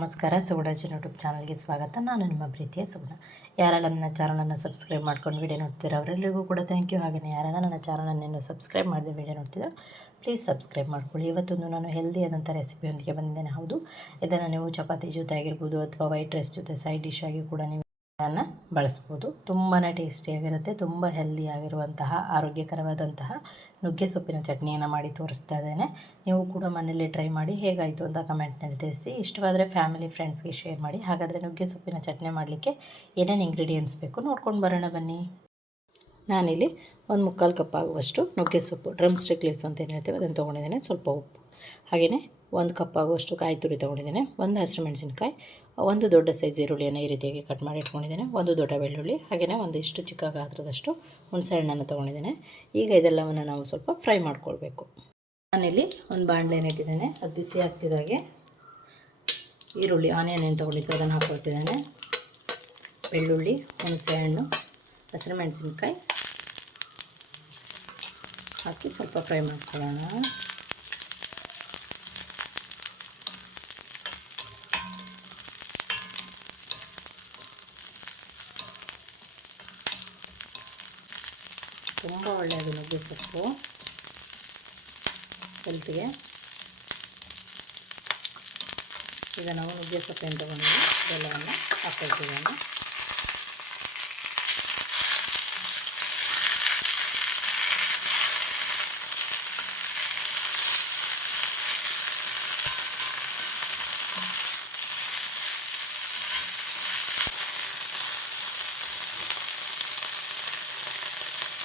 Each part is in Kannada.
ನಮಸ್ಕಾರ. ಸುಗುಣಾಜಿನ್ ಯೂಟ್ಯೂಬ್ ಚಾನಲ್ಗೆ ಸ್ವಾಗತ. ನಾನು ನಿಮ್ಮ ಪ್ರೀತಿಯ ಸುಗುಣ. ಯಾರೆಲ್ಲ ನನ್ನ ಚಾನಲನ್ನು ಸಬ್ಸ್ಕ್ರೈಬ್ ಮಾಡ್ಕೊಂಡು ವಿಡಿಯೋ ನೋಡ್ತೀರೋ ಅವರೆಲ್ಲರಿಗೂ ಕೂಡ ಥ್ಯಾಂಕ್ ಯು. ಹಾಗೆಯೇ ಯಾರೆಲ್ಲ ನನ್ನ ಚಾನಲನ್ನು ಸಬ್ಸ್ಕ್ರೈಬ್ ಮಾಡಿದೆ ವಿಡಿಯೋ ನೋಡ್ತಿದ್ದೋ ಪ್ಲೀಸ್ ಸಬ್ಸ್ಕ್ರೈಬ್ ಮಾಡ್ಕೊಳ್ಳಿ. ಇವತ್ತೊಂದು ನಾನು ಹೆಲ್ದಿಯಾದಂಥ ರೆಸಿಪಿಯೊಂದಿಗೆ ಬಂದಿದ್ದೇನೆ. ಹೌದು, ಇದನ್ನು ನೀವು ಚಪಾತಿ ಜೊತೆ ಆಗಿರ್ಬೋದು ಅಥವಾ ವೈಟ್ ರೈಸ್ ಜೊತೆ ಸೈಡ್ ಡಿಶ್ ಆಗಿ ಕೂಡ ನೀವು ಇದನ್ನು ಬಳಸ್ಬೋದು. ತುಂಬಾ ಟೇಸ್ಟಿಯಾಗಿರುತ್ತೆ. ತುಂಬ ಹೆಲ್ದಿಯಾಗಿರುವಂತಹ ಆರೋಗ್ಯಕರವಾದಂತಹ ನುಗ್ಗೆ ಸೊಪ್ಪಿನ ಚಟ್ನಿಯನ್ನು ಮಾಡಿ ತೋರಿಸ್ತಾ ಇದ್ದೇನೆ. ನೀವು ಕೂಡ ಮನೆಯಲ್ಲೇ ಟ್ರೈ ಮಾಡಿ ಹೇಗಾಯಿತು ಅಂತ ಕಮೆಂಟ್ನಲ್ಲಿ ತಿಳಿಸಿ. ಇಷ್ಟವಾದರೆ ಫ್ಯಾಮಿಲಿ ಫ್ರೆಂಡ್ಸ್ಗೆ ಶೇರ್ ಮಾಡಿ. ಹಾಗಾದರೆ ನುಗ್ಗೆ ಸೊಪ್ಪಿನ ಚಟ್ನಿ ಮಾಡಲಿಕ್ಕೆ ಏನೇನು ಇಂಗ್ರೀಡಿಯೆಂಟ್ಸ್ ಬೇಕು ನೋಡ್ಕೊಂಡು ಬರೋಣ ಬನ್ನಿ. ನಾನಿಲ್ಲಿ 1/4 ಕಪ್ ಆಗುವಷ್ಟು ನುಗ್ಗೆ ಸೊಪ್ಪು, ಡ್ರಮ್ ಸ್ಟಿಕ್ ಲೀವ್ಸ್ ಅಂತ ಏನು ಹೇಳ್ತೇವೆ ಅದನ್ನು ತೊಗೊಂಡಿದ್ದೇನೆ. ಸ್ವಲ್ಪ ಉಪ್ಪು, ಹಾಗೆಯೇ 1 ಕಪ್ ಆಗುವಷ್ಟು ಕಾಯಿ ತುರಿ ತೊಗೊಂಡಿದ್ದೇನೆ. 1 ಹಸಿಮೆಣಸಿನಕಾಯಿ, 1 ದೊಡ್ಡ ಸೈಜ್ ಈರುಳ್ಳಿಯನ್ನು ಈ ರೀತಿಯಾಗಿ ಕಟ್ ಮಾಡಿ ಇಟ್ಕೊಂಡಿದ್ದೇನೆ. 1 ದೊಡ್ಡ ಬೆಳ್ಳುಳ್ಳಿ, ಹಾಗೆಯೇ ಒಂದಿಷ್ಟು ಚಿಕ್ಕ ಗಾತ್ರದಷ್ಟು ಹುಣಸೆ ಹಣ್ಣನ್ನು ತೊಗೊಂಡಿದ್ದೇನೆ. ಈಗ ಇದೆಲ್ಲವನ್ನು ನಾವು ಸ್ವಲ್ಪ ಫ್ರೈ ಮಾಡ್ಕೊಳ್ಬೇಕು. ನಾನಿಲ್ಲಿ ಒಂದು ಬಾಣಲೆಯನ್ನು ಇಟ್ಟಿದ್ದೇನೆ. ಅದು ಬಿಸಿ ಆಗ್ತಿದ್ದಾಗೆ ಈರುಳ್ಳಿ ಆನಿಯನ್ ಏನು ತೊಗೊಂಡಿದ್ದು ಅದನ್ನು ಹಾಕ್ಕೊಳ್ತಿದ್ದೇನೆ. ಬೆಳ್ಳುಳ್ಳಿ, ಹುಣಸೆ ಹಣ್ಣು, ಹಸಿಮೆಣಸಿನಕಾಯಿ ಹಾಕಿ ಸ್ವಲ್ಪ ಫ್ರೈ ಮಾಡ್ಕೊಳ್ಳೋಣ. ತುಂಬ ಒಳ್ಳೆಯದು ನುಗ್ಗೆ ಸೊಪ್ಪು ಹೆಲ್ತ್ಗೆ. ಈಗ ನಾವು ನುಗ್ಗೆ ಸೊಪ್ಪನ್ನು ತೊಗೊಂಡು ಎಲ್ಲವನ್ನು ಹಾಕ್ಕೊಳ್ತಿದ್ದೇನೆ.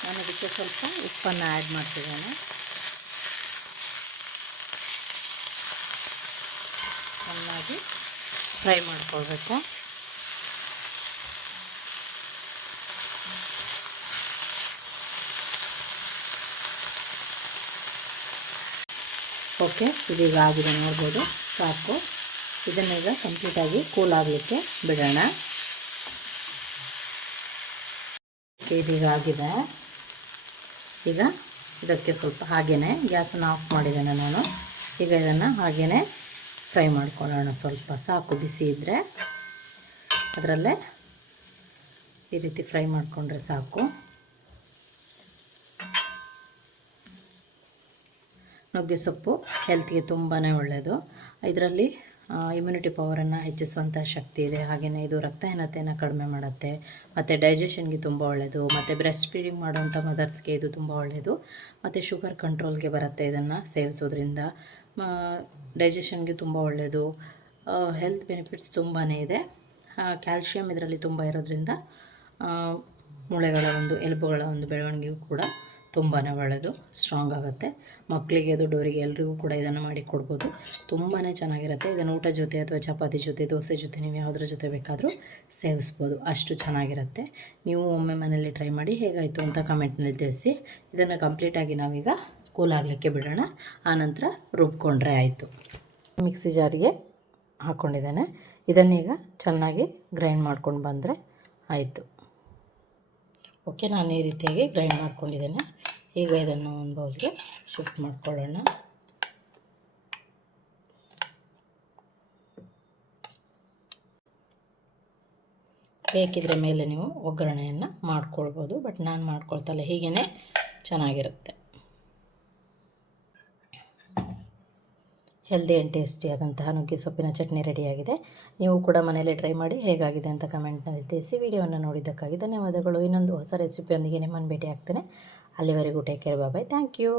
ನಾನು ಇದಕ್ಕೆ ಸ್ವಲ್ಪ ಉಪ್ಪನ್ನು ಆ್ಯಡ್ ಮಾಡ್ತಿದ್ದೇನೆ. ಚೆನ್ನಾಗಿ ಫ್ರೈ ಮಾಡ್ಕೊಳ್ಬೇಕು. ಓಕೆ, ಇದೀಗ ಆಗಿದೆ ನೋಡ್ಬೋದು, ಸಾಕು. ಇದನ್ನೀಗ ಕಂಪ್ಲೀಟಾಗಿ ಕೂಲ್ ಆಗಲಿಕ್ಕೆ ಬಿಡೋಣ. ಓಕೆ, ಇದೀಗ ಆಗಿದೆ. ಈಗ ಇದಕ್ಕೆ ಸ್ವಲ್ಪ ಹಾಗೆಯೇ ಗ್ಯಾಸನ್ನು ಆಫ್ ಮಾಡಿದ್ದೇನೆ ನಾನು. ಈಗ ಇದನ್ನು ಹಾಗೆಯೇ ಫ್ರೈ ಮಾಡ್ಕೊಳ್ಳೋಣ. ಸ್ವಲ್ಪ ಸಾಕು, ಬಿಸಿ ಇದ್ದರೆ ಅದರಲ್ಲೇ ಈ ರೀತಿ ಫ್ರೈ ಮಾಡಿಕೊಂಡ್ರೆ ಸಾಕು. ನುಗ್ಗೆ ಸೊಪ್ಪು ಹೆಲ್ತ್ಗೆ ತುಂಬಾ ಒಳ್ಳೆಯದು. ಇದರಲ್ಲಿ ಇಮ್ಯುನಿಟಿ ಪವರನ್ನು ಹೆಚ್ಚಿಸುವಂಥ ಶಕ್ತಿ ಇದೆ. ಹಾಗೆಯೇ ಇದು ರಕ್ತಹೀನತೆಯನ್ನು ಕಡಿಮೆ ಮಾಡುತ್ತೆ ಮತ್ತು ಡೈಜೆಷನ್ಗೆ ತುಂಬ ಒಳ್ಳೆಯದು. ಮತ್ತು ಬ್ರೆಸ್ಟ್ ಫೀಡಿಂಗ್ ಮಾಡುವಂಥ ಮದರ್ಸ್ಗೆ ಇದು ತುಂಬ ಒಳ್ಳೆಯದು. ಮತ್ತು ಶುಗರ್ ಕಂಟ್ರೋಲ್ಗೆ ಬರುತ್ತೆ ಇದನ್ನು ಸೇವಿಸೋದ್ರಿಂದ. ಡೈಜೆಷನ್ಗೆ ತುಂಬ ಒಳ್ಳೆಯದು. ಹೆಲ್ತ್ ಬೆನಿಫಿಟ್ಸ್ ತುಂಬಾ ಇದೆ. ಕ್ಯಾಲ್ಶಿಯಂ ಇದರಲ್ಲಿ ತುಂಬ ಇರೋದ್ರಿಂದ ಮೂಳೆಗಳ ಎಲುಬುಗಳ ಬೆಳವಣಿಗೆಗೂ ಕೂಡ ತುಂಬಾ ಒಳ್ಳೆಯದು, ಸ್ಟ್ರಾಂಗ್ ಆಗುತ್ತೆ. ಮಕ್ಕಳಿಗೆ, ದೊಡ್ಡವರಿಗೆ ಎಲ್ಲರಿಗೂ ಕೂಡ ಇದನ್ನು ಮಾಡಿ ಕೊಡ್ಬೋದು. ತುಂಬಾ ಚೆನ್ನಾಗಿರುತ್ತೆ. ಇದನ್ನು ಊಟ ಜೊತೆ ಅಥವಾ ಚಪಾತಿ ಜೊತೆ, ದೋಸೆ ಜೊತೆ ನೀವು ಯಾವುದ್ರ ಜೊತೆ ಬೇಕಾದರೂ ಸೇವಿಸ್ಬೋದು. ಅಷ್ಟು ಚೆನ್ನಾಗಿರುತ್ತೆ. ನೀವು ಒಮ್ಮೆ ಮನೆಯಲ್ಲಿ ಟ್ರೈ ಮಾಡಿ ಹೇಗಾಯಿತು ಅಂತ ಕಮೆಂಟ್ನಲ್ಲಿ ತಿಳಿಸಿ. ಇದನ್ನು ಕಂಪ್ಲೀಟಾಗಿ ನಾವೀಗ ಕೂಲ್ ಆಗಲಿಕ್ಕೆ ಬಿಡೋಣ. ಆನಂತರ ರುಬ್ಕೊಂಡ್ರೆ ಆಯಿತು. ಮಿಕ್ಸಿ ಜಾರಿಗೆ ಹಾಕ್ಕೊಂಡಿದ್ದೇನೆ. ಇದನ್ನೀಗ ಚೆನ್ನಾಗಿ ಗ್ರೈಂಡ್ ಮಾಡ್ಕೊಂಡು ಬಂದರೆ ಆಯಿತು. ಓಕೆ, ನಾನು ಈ ರೀತಿಯಾಗಿ ಗ್ರೈಂಡ್ ಮಾಡ್ಕೊಂಡಿದ್ದೇನೆ. ಈಗ ಇದನ್ನು ಒಂದು ಬೌಲ್ಗೆ ಶಿಫ್ಟ್ ಮಾಡ್ಕೊಳ್ಳೋಣ. ಬೇಕಿದ್ರೆ ಮೇಲೆ ನೀವು ಒಗ್ಗರಣೆಯನ್ನು ಮಾಡ್ಕೊಳ್ಬೋದು, ಬಟ್ ನಾನು ಮಾಡ್ಕೊಳ್ತಲ್ಲ, ಹೀಗೇ ಚೆನ್ನಾಗಿರುತ್ತೆ. ಹೆಲ್ದಿ ಆ್ಯಂಡ್ ಟೇಸ್ಟಿಯಾದಂತಹ ನುಗ್ಗೆ ಸೊಪ್ಪಿನ ಚಟ್ನಿ ರೆಡಿಯಾಗಿದೆ. ನೀವು ಕೂಡ ಮನೆಯಲ್ಲೇ ಟ್ರೈ ಮಾಡಿ ಹೇಗಾಗಿದೆ ಅಂತ ಕಮೆಂಟ್ನಲ್ಲಿ ತಿಳಿಸಿ. ವಿಡಿಯೋವನ್ನು ನೋಡಿದ್ದಕ್ಕಾಗಿ ಧನ್ಯವಾದಗಳು. ಇನ್ನೊಂದು ಹೊಸ ರೆಸಿಪಿಯೊಂದಿಗೆ ನಿಮ್ಮನ್ನು ಭೇಟಿ ಆಗ್ತೇನೆ. ಅಲ್ಲಿವರೆಗೂ take care, bye. Thank you.